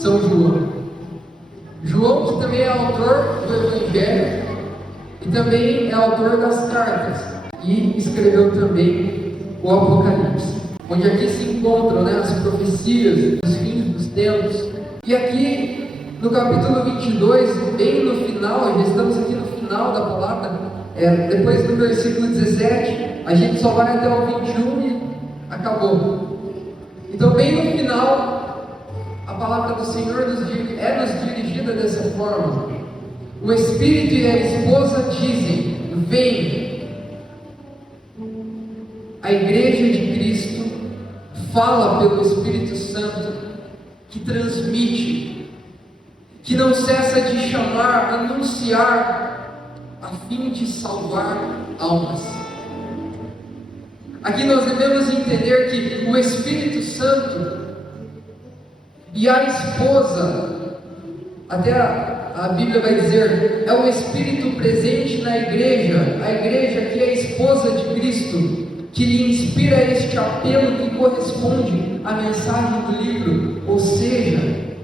São João. João, que também é autor do Evangelho e também é autor das cartas, e escreveu também o Apocalipse, onde aqui se encontram, as profecias dos fins dos tempos. E aqui no capítulo 22, bem no final, já estamos aqui no final da palavra, depois do versículo 17, a gente só vai até o 21 e acabou. Então, bem no final, a palavra do Senhor nos dirigida dessa forma: o Espírito e a esposa dizem: vem. A igreja de Cristo fala pelo Espírito Santo, que transmite, que não cessa de chamar, anunciar, a fim de salvar almas. Aqui nós devemos entender que o Espírito Santo e a esposa, até a Bíblia vai dizer, é o Espírito presente na igreja, a igreja que é a esposa de Cristo, que lhe inspira este apelo que corresponde à mensagem do livro. Ou seja,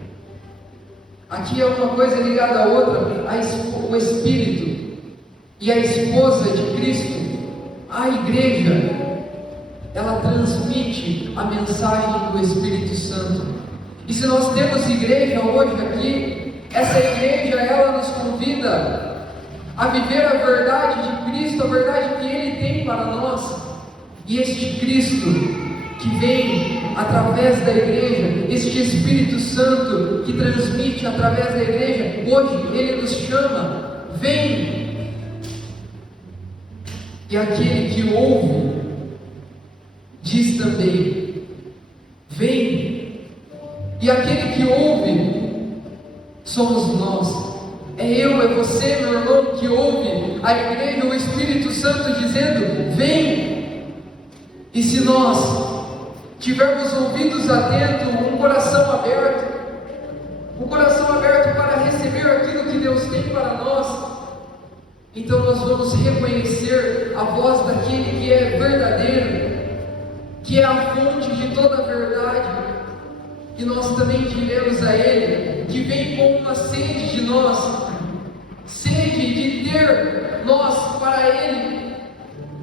aqui é uma coisa ligada à outra, o Espírito e a esposa de Cristo, a igreja, ela transmite a mensagem do Espírito Santo. E se nós temos igreja hoje aqui, essa igreja, ela nos convida a viver a verdade de Cristo, a verdade que Ele tem para nós. E este Cristo que vem através da igreja, este Espírito Santo que transmite através da igreja, hoje Ele nos chama: vem. E aquele que ouve diz também: vem. E aquele que ouve somos nós. É eu, é você, meu irmão, que ouve a igreja, o Espírito Santo dizendo: vem. E se nós tivermos ouvidos atentos, um coração aberto para receber aquilo que Deus tem para nós, então nós vamos reconhecer a voz daquele que é verdadeiro, que é a fonte de toda a verdade. E nós também diremos a Ele, que vem com uma sede de nós, sede de ter nós para Ele,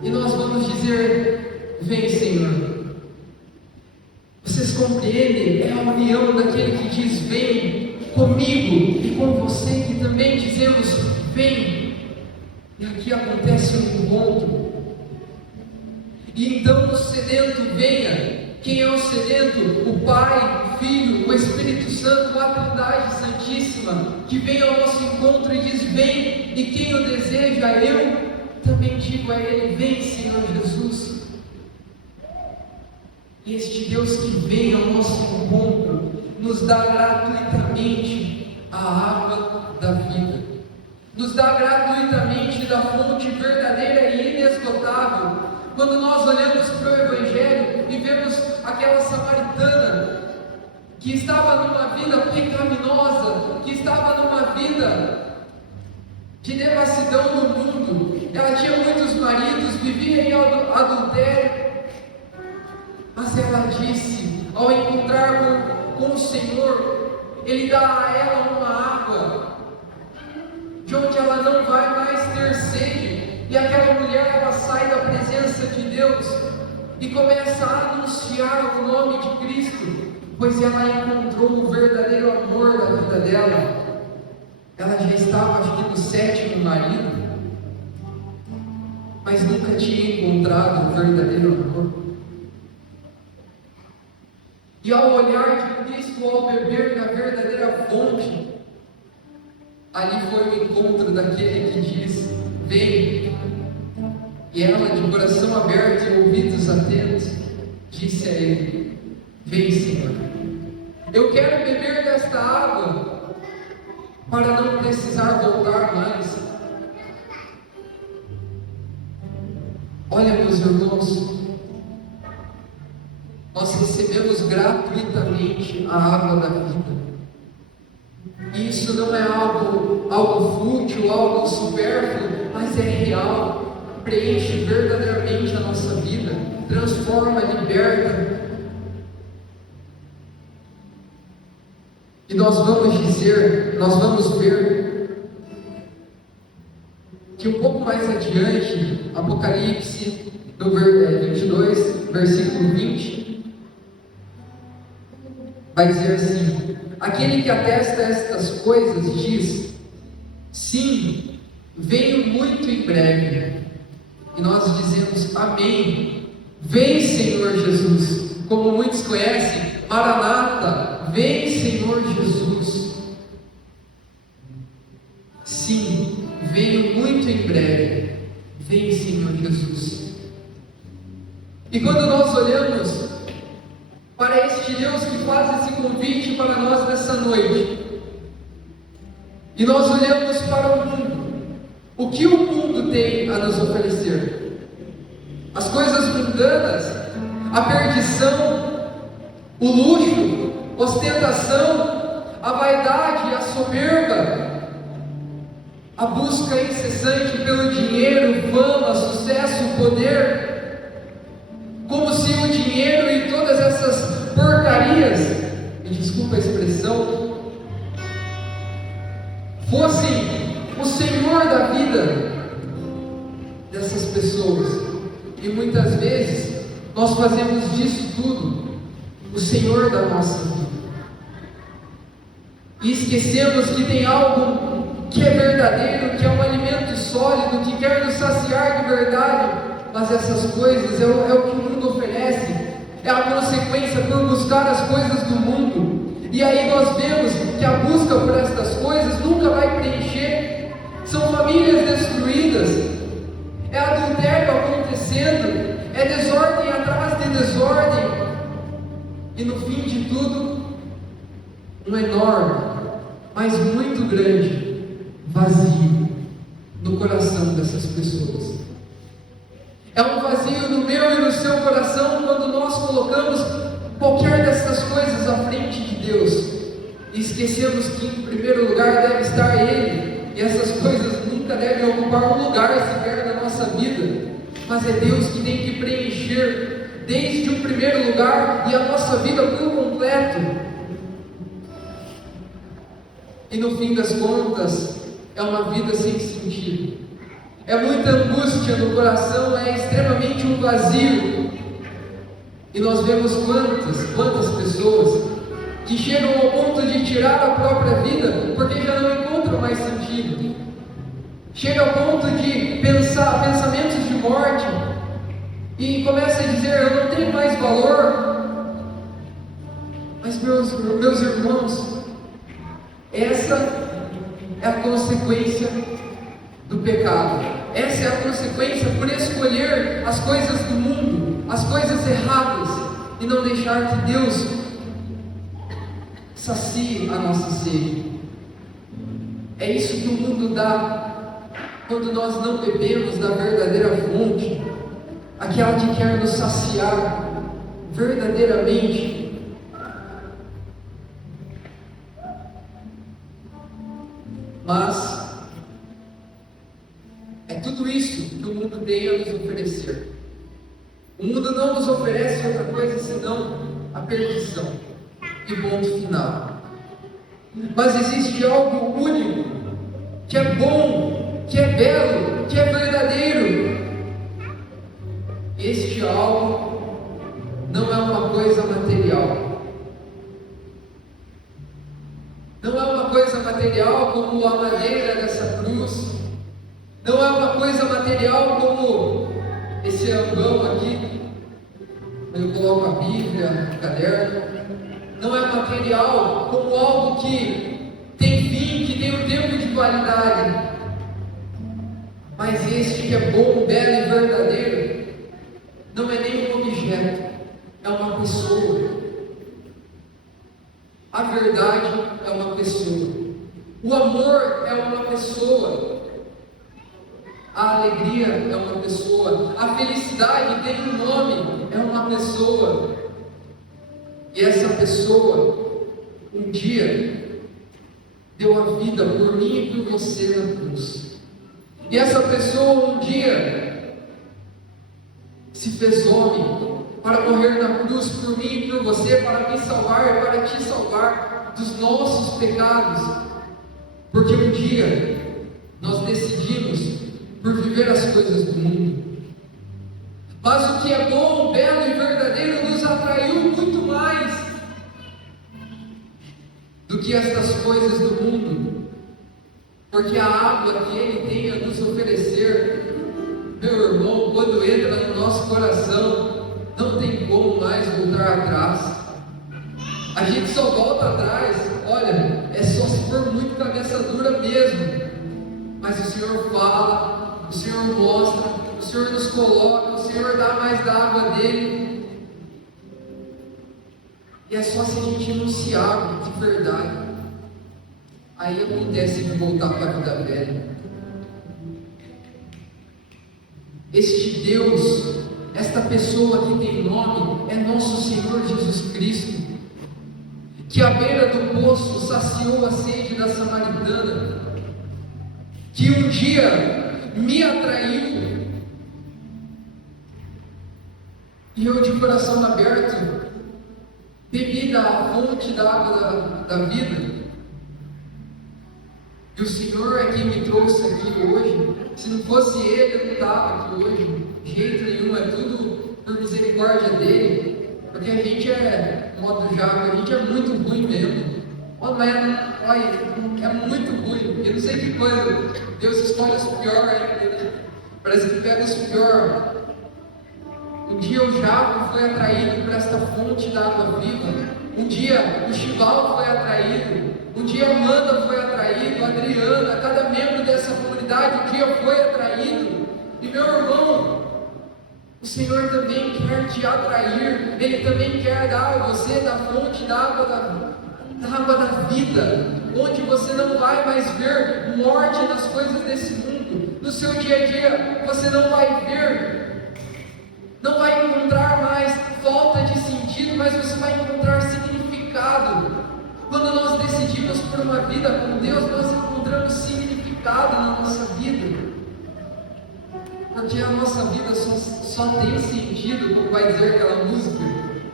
e nós vamos dizer: vem, Senhor. Vocês compreendem? É a união daquele que diz: vem comigo, e com você que também dizemos: vem. E aqui acontece um encontro. E então o sedento venha. Quem é o sedento? O Pai, o Filho, o Espírito Santo, a Trindade Santíssima, que vem ao nosso encontro e diz: vem. E quem o deseja, eu também digo a ele: vem, Senhor Jesus. Este Deus que vem ao nosso encontro nos dá gratuitamente a água da vida, nos dá gratuitamente da fonte verdadeira e inesgotável. Quando nós olhamos para o Evangelho e vemos aquela samaritana que estava numa vida pecaminosa, que estava numa vida de devassidão no mundo, ela tinha muitos maridos, vivia em adultério, mas ela disse, ao encontrar com o Senhor, Ele dá a ela uma água, de onde ela não vai mais ter sede. E aquela mulher, ela sai da presença de Deus e começa a anunciar o nome de Cristo, pois ela encontrou o verdadeiro amor da vida dela. Ela já estava, acho que, no 7º marido, mas nunca tinha encontrado o verdadeiro amor. E ao olhar de Cristo, ao beber da verdadeira fonte, ali foi o encontro daquele que diz: vem. E ela, de coração aberto e ouvidos atentos, disse a ele: vem, Senhor. Eu quero beber desta água para não precisar voltar mais. Olha, meus irmãos, nós recebemos gratuitamente a água da vida. E isso não é algo fútil, algo supérfluo, mas é real. Preenche verdadeiramente a nossa vida, transforma, liberta. E nós vamos ver que um pouco mais adiante, Apocalipse, no 22, versículo 20, vai dizer assim: aquele que atesta estas coisas diz: sim, venho muito em breve. E nós dizemos: amém. Vem, Senhor Jesus. Como muitos conhecem, Maranata, vem, Senhor Jesus. Sim, venho muito em breve. Vem, Senhor Jesus. E quando nós olhamos para este Deus que faz esse convite para nós nessa noite, e nós olhamos para o mundo, o que o mundo tem a nos oferecer? As coisas mundanas, a perdição, o luxo, ostentação, a vaidade, a soberba, a busca incessante pelo dinheiro, fama, sucesso, poder, como se o dinheiro e todas essas porcarias, me desculpa a expressão, fossem o Senhor da vida dessas pessoas. E muitas vezes nós fazemos disso tudo o Senhor da nossa vida. E esquecemos que tem algo que é verdadeiro, que é um alimento sólido, que quer nos saciar de verdade. Mas essas coisas é o que o mundo oferece, é a consequência por buscar as coisas do mundo. E aí nós vemos que a busca por estas coisas nunca vai preencher. São famílias destruídas, é adultério acontecendo, é desordem atrás de desordem, e no fim de tudo, um enorme, mas muito grande vazio no coração dessas pessoas. É um vazio no meu e no seu coração quando nós colocamos qualquer dessas coisas à frente de Deus e esquecemos que em primeiro lugar deve estar Ele, e essas coisas nunca devem ocupar um lugar sequer na nossa vida, mas é Deus que tem que preencher desde o primeiro lugar e a nossa vida por completo. E no fim das contas, é uma vida sem sentido, é muita angústia no coração, é extremamente um vazio. E nós vemos quantas pessoas que chegam ao ponto de tirar a própria vida porque já não encontram mais sentido. Chega ao ponto de pensar pensamentos de morte e começa a dizer: eu não tenho mais valor. Mas meus irmãos, essa é a consequência do pecado. Essa é a consequência por escolher as coisas do mundo, as coisas erradas, e não deixar que Deus sacie a nossa sede. É isso que o mundo dá quando nós não bebemos da verdadeira fonte, aquela que quer nos saciar verdadeiramente. Mas é tudo isso que o mundo tem a nos oferecer. O mundo não nos oferece outra coisa senão a perdição e ponto final. Mas existe algo único, que é bom, que é belo, que é verdadeiro. Este algo não é uma coisa material. Não é uma coisa material como a madeira dessa cruz. Não é uma coisa material como esse ambão aqui. Eu coloco a Bíblia, o caderno. Não é material como algo que tem fim, que tem um tempo de validade. Mas este que é bom, belo e verdadeiro, não é nem um objeto, é uma pessoa. A verdade é uma pessoa. O amor é uma pessoa. A alegria é uma pessoa. A felicidade tem um nome, é uma pessoa. E essa pessoa, um dia, deu a vida por mim e por você na cruz. E essa pessoa, um dia, se fez homem para morrer na cruz por mim e por você, para me salvar e para te salvar. dos nossos pecados, porque um dia nós decidimos por viver as coisas do mundo. Mas o que é bom, belo e verdadeiro nos atraiu muito mais do que estas coisas do mundo, porque a água que Ele tem a nos oferecer, meu irmão, quando entra no nosso coração, não tem como mais voltar atrás. A gente só volta atrás, olha, é só se for muito cabeça dura mesmo. Mas o Senhor fala, o Senhor mostra, o Senhor nos coloca, o Senhor dá mais da água dele. E é só se a gente anunciar de verdade. Aí acontece de voltar para a vida velha. Este Deus, esta pessoa que tem nome, é nosso Senhor Jesus Cristo, que à beira do poço saciou a sede da samaritana, que um dia me atraiu, e eu de coração aberto bebi da fonte da água da vida. E o Senhor é quem me trouxe aqui hoje. Se não fosse Ele, eu não estava aqui hoje, de jeito nenhum. É tudo por misericórdia dele, porque a gente é, modo Jaco, a gente é muito ruim mesmo. Olha, é muito ruim. Eu não sei que coisa, Deus escolhe os piores ainda, né? Parece que pega os piores. Um dia o Jaco foi atraído por esta fonte da água viva. Um dia o Chival foi atraído. Um dia a Amanda foi atraído, a Adriana, cada membro dessa comunidade um dia foi atraído. E meu irmão, o Senhor também quer te atrair. Ele também quer dar a você da fonte da água da vida, onde você não vai mais ver morte nas coisas desse mundo. No seu dia a dia você não vai ver, não vai encontrar mais falta de sentido, mas você vai encontrar significado. Quando nós decidimos por uma vida com Deus, nós encontramos significado na nossa vida, porque a nossa vida só tem sentido, como vai dizer aquela música,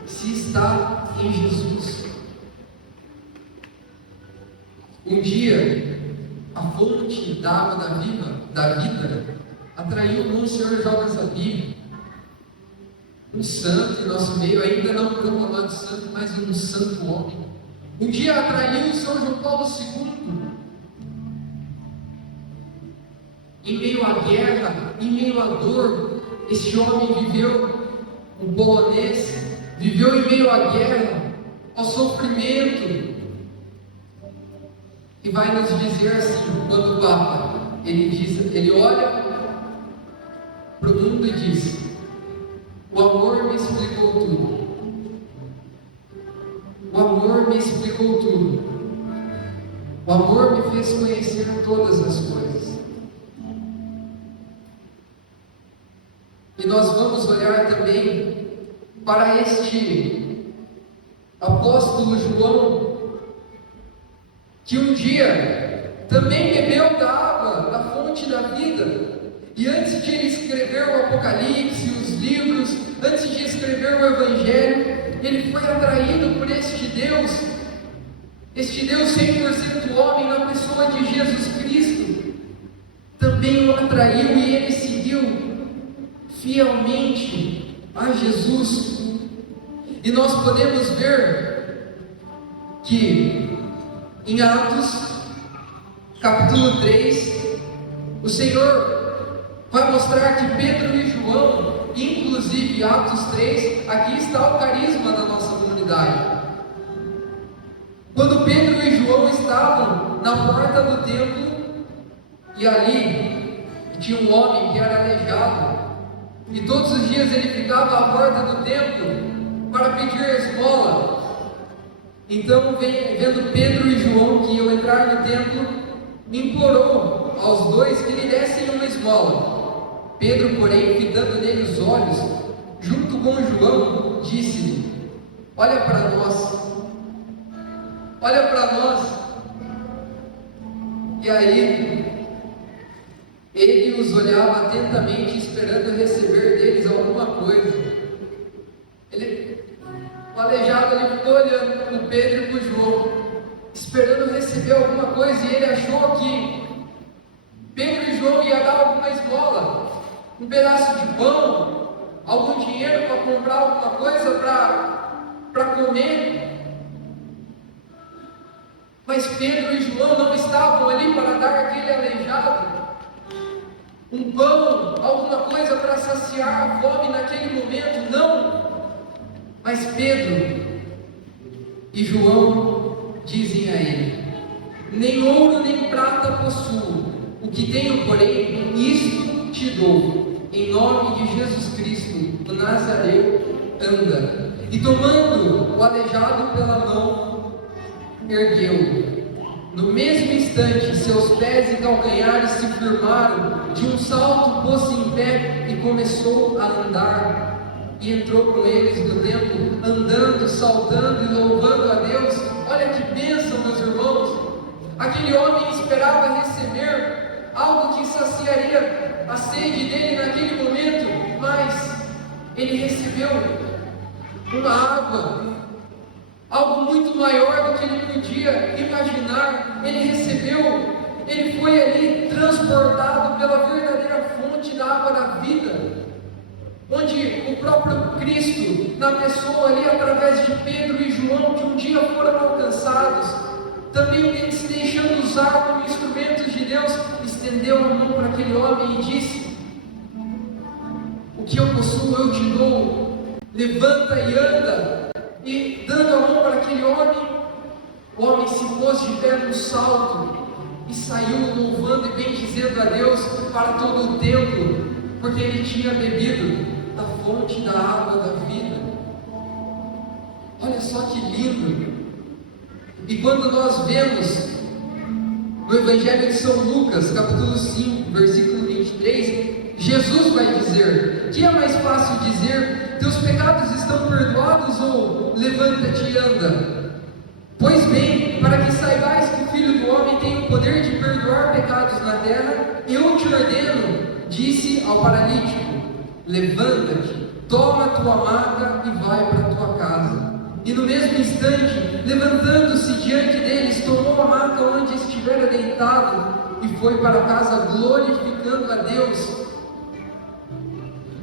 se está em Jesus. Um dia, a fonte da água da vida, atraiu o Senhor Joga Zabim, um santo em nosso meio, ainda não proclamado santo, mas um santo homem. Um dia atraiu o São João Paulo II, em meio à guerra, em meio à dor. Este homem viveu, um polonês, viveu em meio à guerra, ao sofrimento, e vai nos dizer assim, quando o Papa, ele olha para o mundo e diz: o amor me explicou tudo. O amor me explicou tudo. O amor me fez conhecer todas as coisas. E nós vamos olhar também para este apóstolo João, que um dia também bebeu da água, da fonte da vida. E antes de ele escrever o Apocalipse, os livros, antes de escrever o Evangelho, ele foi atraído por este Deus 100% homem, na pessoa de Jesus Cristo. Também o atraiu e ele seguiu fielmente a Jesus. E nós podemos ver que em Atos, capítulo 3, o Senhor vai mostrar que Pedro e João, inclusive Atos 3, aqui está o carisma da nossa comunidade. Quando Pedro e João estavam na porta do templo, e ali tinha um homem que era aleijado, e todos os dias ele ficava à porta do templo para pedir esmola. Então, vendo Pedro e João que iam entrar no templo, implorou aos dois que lhe dessem uma esmola. Pedro, porém, fitando nele os olhos, junto com João, disse-lhe: olha para nós. Olha para nós. E aí, ele os olhava atentamente, esperando receber deles alguma coisa. O aleijado, ele ficou olhando para o Pedro e para o João. esperando receber alguma coisa, e ele achou que Pedro e João iam dar alguma esmola, um pedaço de pão, algum dinheiro para comprar alguma coisa para comer. Mas Pedro e João não estavam ali para dar aquele aleijado um pão, alguma coisa para saciar a fome naquele momento, não. Mas Pedro e João dizem a ele: nem ouro nem prata possuo, o que tenho, porém, isto te dou. Em nome de Jesus Cristo, o Nazareu, anda. E tomando o aleijado pela mão, ergueu-o. No mesmo instante, seus pés e calcanhares se firmaram, de um salto pôs-se em pé e começou a andar. E entrou com eles no templo, andando, saltando e louvando a Deus. Olha que bênção, meus irmãos! Aquele homem esperava receber algo que saciaria a sede dele naquele momento, mas ele recebeu uma água, algo muito maior do que ele podia imaginar. Ele foi ali transportado pela verdadeira fonte da água da vida, onde o próprio Cristo, na pessoa ali, através de Pedro e João, que um dia foram alcançados, também se deixando usar como instrumentos de Deus, estendeu a mão para aquele homem e disse: o que eu possuo eu te dou, levanta e anda. E dando a mão para aquele homem, o homem se pôs de pé no salto e saiu louvando e bendizendo a Deus para todo o templo, porque ele tinha bebido da fonte da água da vida. Olha só que lindo! E quando nós vemos no Evangelho de São Lucas, capítulo 5, versículo 23, Jesus vai dizer: que é mais fácil dizer, teus pecados estão perdoados, ou levanta-te e anda? Pois bem, para que saibais que o Filho do Homem tem o poder de perdoar pecados na terra, eu te ordeno, disse ao paralítico: levanta-te, toma a tua maca e vai para a tua casa. E no mesmo instante, levantando-se diante deles, tomou a maca onde estivera deitado e foi para casa glorificando a Deus.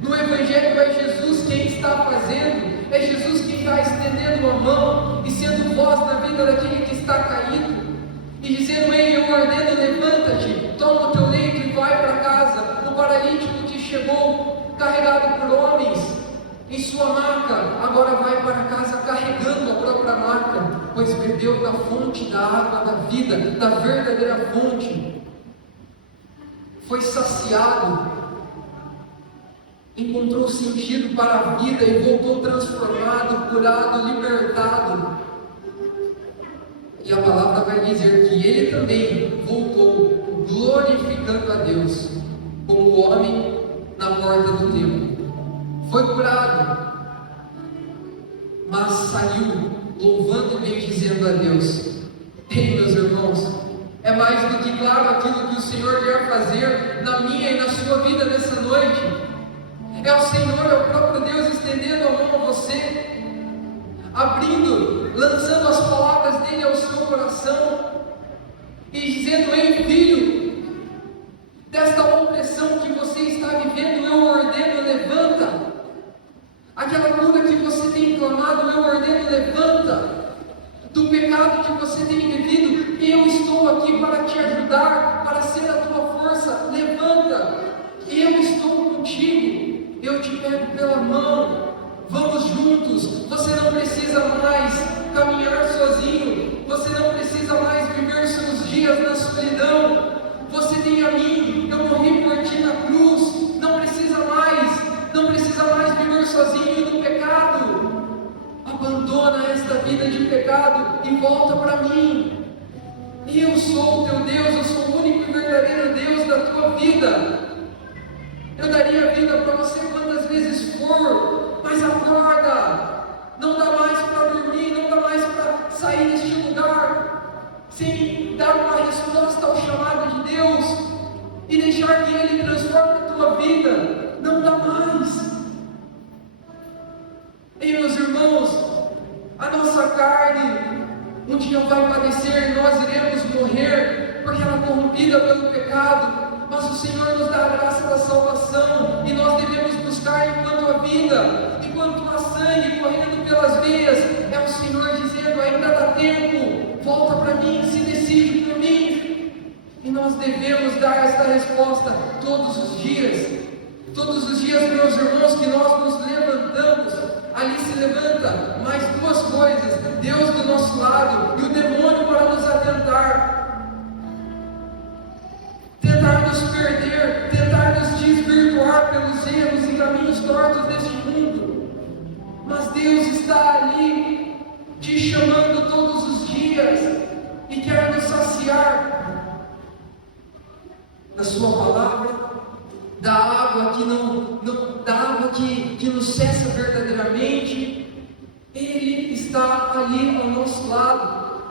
No Evangelho é Jesus quem está fazendo, é Jesus quem está estendendo a mão e sendo voz na vida daquele que está caído, e dizendo: ei, eu ordeno, levanta-te, toma o teu leito e vai para casa. O paralítico que chegou carregado por homens em sua maca, agora vai para casa carregando a própria maca, pois bebeu da fonte da água da vida, da verdadeira fonte, foi saciado, encontrou sentido para a vida e voltou transformado, curado, libertado. E a palavra vai dizer que ele também voltou glorificando a Deus, como homem na porta do templo. Foi curado, mas saiu louvando e bendizendo a Deus. Ei, meus irmãos, é mais do que claro aquilo que o Senhor quer fazer na minha e na sua vida nessa noite. É o Senhor, é o próprio Deus estendendo a mão a você, abrindo, lançando as palavras dele ao seu coração e dizendo: ei, filho, desta opressão que você está vivendo, eu ordeno, levanta. Aquela cura que você tem clamado, eu ordeno, levanta. Do pecado que você tem vivido, eu estou aqui para te ajudar, para ser a tua força. Levanta, eu estou contigo, eu te pego pela mão, vamos juntos. Você não precisa mais caminhar sozinho, você não precisa mais viver seus dias na solidão. Você tem a mim, eu morri por ti na cruz, não precisa mais viver sozinho no pecado. Abandona esta vida de pecado e volta para mim. Eu sou o teu Deus, eu sou o único e verdadeiro Deus da tua vida. Eu daria a vida para você quantas vezes for, mas acorda. Não dá mais para dormir, não dá mais para sair deste lugar sem dar uma resposta ao chamado de Deus e deixar que Ele transforme a tua vida. Não dá mais. E meus irmãos, a nossa carne um dia vai padecer, nós iremos morrer, porque ela é corrompida pelo pecado, mas o Senhor nos dá a graça da salvação, e nós devemos buscar enquanto há vida, enquanto há sangue correndo pelas veias, é o Senhor dizendo: ainda dá tempo, volta para mim, se decide por mim. E nós devemos dar esta resposta todos os dias. Todos os dias, meus irmãos, que nós nos levantamos, ali se levanta mais duas coisas: Deus do nosso lado e o demônio para nos atentar, tentar nos perder, tentar nos desvirtuar pelos erros e caminhos tortos deste mundo. Mas Deus está ali, te chamando todos os dias, e quer nos saciar da sua palavra, da água da água que nos cessa verdadeiramente. Ele está ali ao nosso lado,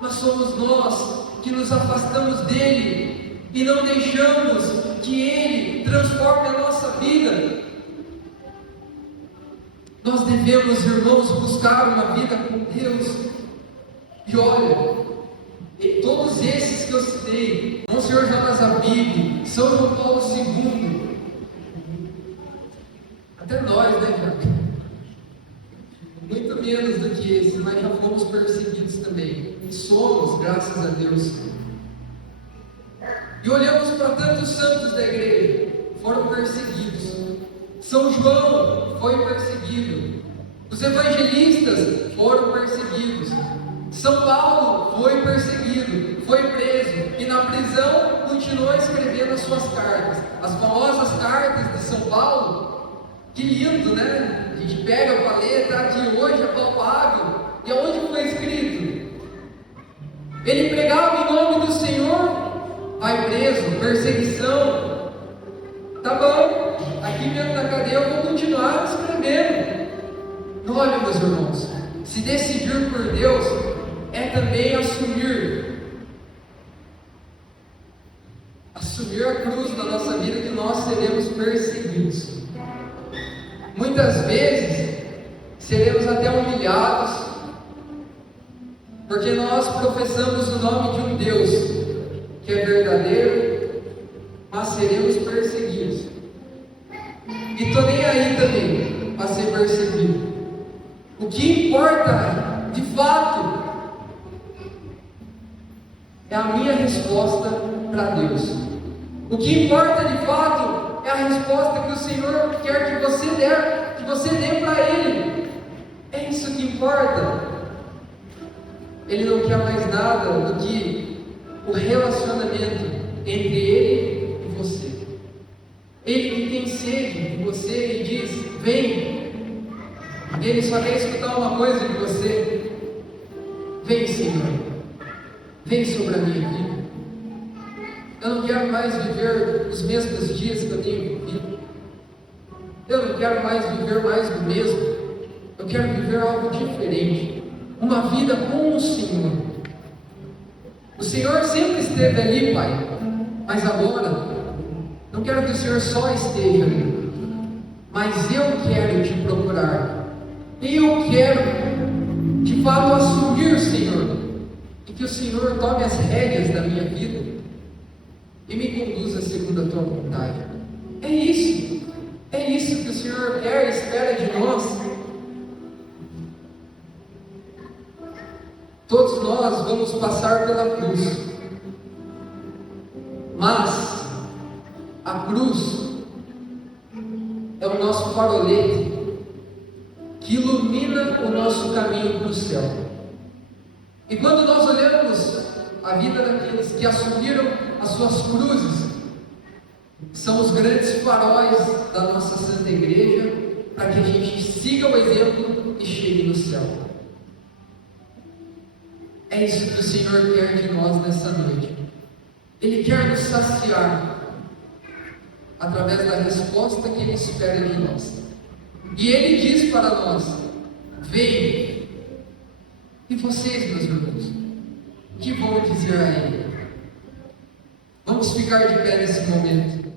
mas somos nós que nos afastamos dele e não deixamos que ele transforme a nossa vida. Nós devemos, irmãos, buscar uma vida com Deus. E olha, todos esses que eu citei, Monsenhor Jonas Abib, São João Paulo II, até nós, né, cara? Muito menos do que esse, mas já fomos perseguidos também. E somos, graças a Deus. E olhamos para tantos santos da igreja, foram perseguidos. São João foi perseguido. Os evangelistas foram perseguidos. São Paulo foi perseguido, foi preso, e na prisão continuou escrevendo as suas cartas. As famosas cartas de São Paulo, que lindo, né? A gente pega a paleta, aqui hoje é palpável. E aonde foi escrito? Ele pregava em nome do Senhor, vai preso, perseguição. Tá bom, aqui dentro da cadeia eu vou continuar escrevendo. Olha, meus irmãos, se decidir por Deus é também assumir a cruz na nossa vida, que nós seremos perseguidos. Muitas vezes seremos até humilhados, porque nós professamos o nome de um Deus que é verdadeiro, mas seremos perseguidos. E estou nem aí também para ser perseguido. O que importa de fato é a minha resposta para Deus. O que importa de fato é a resposta que o Senhor quer que você dê para Ele. É isso que importa. Ele não quer mais nada do que o relacionamento entre Ele e você. Ele que tem sede de você e diz: vem. Ele só quer escutar uma coisa de você: vem, Senhor, vem sobre a minha vida. Eu não quero mais viver os mesmos dias que eu tenho vivido. Eu não quero mais viver mais do mesmo. Eu quero viver algo diferente, uma vida com o Senhor. O Senhor sempre esteve ali, Pai, mas agora não quero que o Senhor só esteja ali, mas eu quero te procurar. E eu quero, de fato, assumir o Senhor, e que o Senhor tome as rédeas da minha vida e me conduza segundo a tua vontade. É isso que o Senhor quer e espera de nós. Todos nós vamos passar pela cruz, mas a cruz é o nosso farolete que ilumina o nosso caminho para o céu. E quando nós olhamos a vida daqueles que assumiram as suas cruzes, são os grandes faróis da nossa Santa Igreja, para que a gente siga o exemplo e chegue no céu. É isso que o Senhor quer de nós nessa noite. Ele quer nos saciar através da resposta que Ele espera de nós. E Ele diz para nós: vem. E vocês, meus irmãos, o que vão dizer a Ele? Vamos ficar de pé nesse momento.